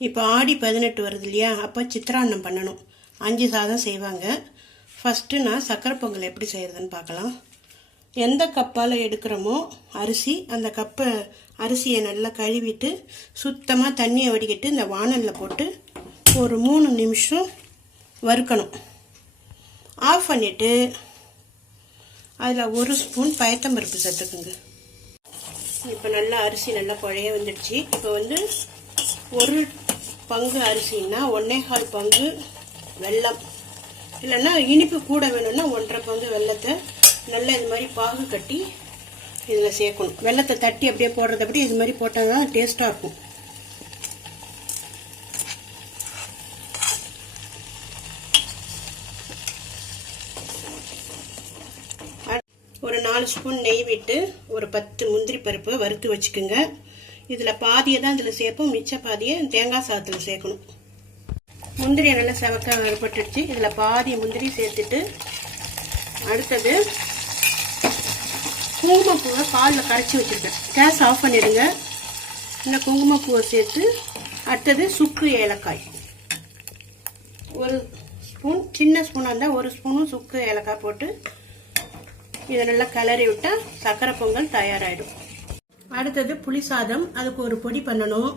இப்போ ஆடி பதினெட்டு வருது இல்லையா? அப்போ சித்திரான்னம் பண்ணணும். அஞ்சு சாதம் செய்வாங்க. ஃபஸ்ட்டு நான் சக்கரை பொங்கல் எப்படி செய்கிறதுன்னு பார்க்கலாம். எந்த கப்பால் எடுக்கிறோமோ அரிசி அந்த கப்பை அரிசியை நல்லா கழுவிட்டு சுத்தமாக தண்ணியை வடிகட்டு இந்த வானலில் போட்டு ஒரு மூணு நிமிஷம் வறுக்கணும். ஆஃப் பண்ணிவிட்டு அதில் ஒரு ஸ்பூன் பயத்தம்பருப்பு சேர்த்துக்குங்க. இப்போ நல்லா அரிசி நல்லா குழைய வந்துடுச்சு. இப்போ வந்து ஒரு பங்கு அரிசின்னா ஒன்றே கால் பங்கு வெல்லம். இல்லைன்னா இனிப்பு கூட வேணும்னா ஒன்றரை பங்கு வெல்லத்தை நல்லா இது மாதிரி பாகு கட்டி இதில் சேர்க்கணும். வெல்லத்தை தட்டி அப்படியே போடுறத அப்படி இது மாதிரி போட்டால் தான் டேஸ்ட்டாக இருக்கும். ஒரு நாலு ஸ்பூன் நெய் விட்டு ஒரு பத்து முந்திரி பருப்பு வறுத்து வச்சுக்கோங்க. இதில் பாதியை தான் இதில் சேர்ப்போம் மிச்ச பாதியை தேங்காய் சாதத்தில் சேர்க்கணும். முந்திரியை நல்லா செவக்க வறுபட்டுடுச்சு. இதில் பாதி முந்திரி சேர்த்துட்டு அடுத்தது குங்குமப்பூவை பாலில் கரைச்சி வச்சுருக்கேன். கேஸ் ஆஃப் பண்ணிடுங்க. இந்த குங்குமப்பூவை சேர்த்து அடுத்தது சுக்கு ஏலக்காய். ஒரு ஸ்பூன் சின்ன ஸ்பூனாக இருந்தால் ஒரு ஸ்பூனும் சுக்கு ஏலக்காய் போட்டு இதை நல்லா கிளறி விட்டால் சக்கரை பொங்கல் தயாராகிடும் அடுத்தது புளி சாதம் அதுக்கு ஒரு பொடி பண்ணணும்.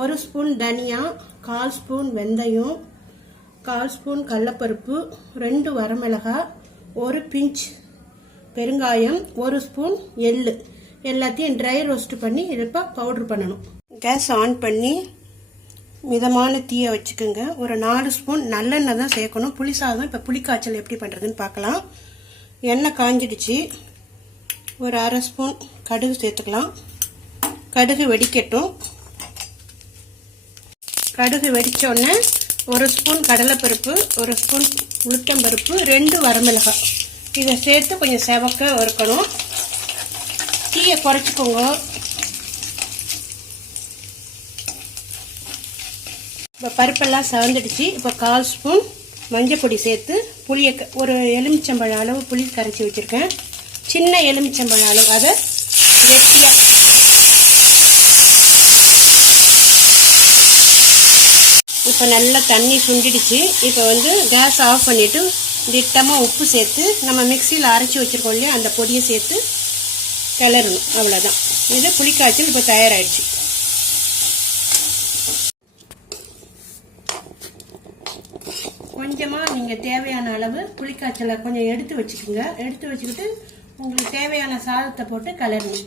ஒரு ஸ்பூன் தனியா கால் ஸ்பூன் வெந்தயம் கால் ஸ்பூன் கடலப்பருப்பு ரெண்டு வரமிளகாய் ஒரு பிஞ்ச் பெருங்காயம் ஒரு ஸ்பூன் எள்ளு. எல்லாத்தையும் ட்ரை ரோஸ்ட் பண்ணி இப்போ பவுட்ரு பண்ணணும். கேஸ் ஆன் பண்ணி மிதமான தீயை வச்சுக்கோங்க. ஒரு நாலு ஸ்பூன் நல்லெண்ணெய் தான் சேர்க்கணும். புளி சாதம் இப்போ புளிக்காய்ச்சல் எப்படி பண்ணுறதுன்னு பார்க்கலாம். எண்ணெய் காஞ்சிடுச்சு. ஒரு அரை ஸ்பூன் கடுகு சேர்த்துக்கலாம். கடுகு வெடிக்கட்டும். கடுகு வெடித்தோடனே ஒரு ஸ்பூன் கடலைப்பருப்பு ஒரு ஸ்பூன் உளுத்தம்பருப்பு ரெண்டு வரமிளகாய். இதை சேர்த்து கொஞ்சம் செவக்க வறுக்கணும். தீயை குறைச்சிக்கோங்க. இப்போ பருப்பெல்லாம் செவந்துடுச்சு இப்போ கால் ஸ்பூன் மஞ்சள் பொடி சேர்த்து புளியை ஒரு எலுமிச்சம்பழம் அளவு புளி கரைச்சி வச்சுருக்கேன். சின்ன எலுமிச்சம்பழம் அளவு அதை கெட்டியாக இப்போ நல்லா தண்ணி சுண்டிடுச்சு. இப்போ வந்து கேஸ் ஆஃப் பண்ணிவிட்டு திட்டமாக உப்பு சேர்த்து நம்ம மிக்சியில் அரைச்சி வச்சுருக்கோம் இல்லையா அந்த பொடியை சேர்த்து கிளறணும். அவ்வளோதான் இது புளிக்காய்ச்சல் இப்போ தயாராகிடுச்சு கொஞ்சமாக நீங்கள் தேவையான அளவு புளிக்காய்ச்சலை கொஞ்சம் எடுத்து வச்சுக்கோங்க. எடுத்து வச்சுக்கிட்டு உங்களுக்கு தேவையான சாதத்தை போட்டு கலருங்க